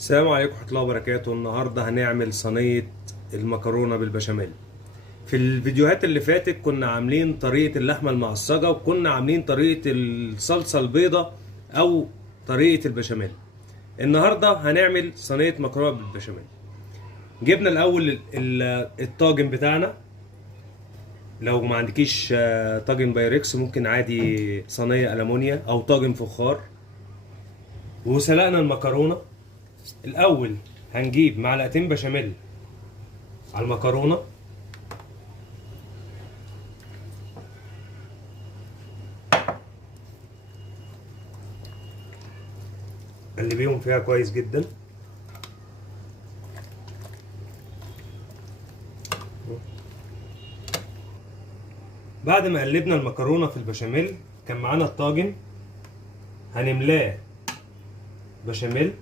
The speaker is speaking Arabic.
السلام عليكم ورحمة الله وبركاته. النهاردة هنعمل صينية المكرونة بالبشاميل. في الفيديوهات اللي فاتت كنا عاملين طريقة اللحمة المعصجة، وكنا عاملين طريقة الصلصة البيضة أو طريقة البشاميل. النهاردة هنعمل صينية مكرونة بالبشاميل. جبنا الأول الطاجن بتاعنا. لو ما عندكيش طاجن بايركس ممكن عادي صينية ألمونيا أو طاجن فخار. وسلقنا المكرونة. الأول هنجيب معلقتين بشاميل على المكرونة، قلبيهم فيها كويس جدا. بعد ما قلبنا المكرونة في البشاميل كان معانا الطاجن، هنملاه بشاميل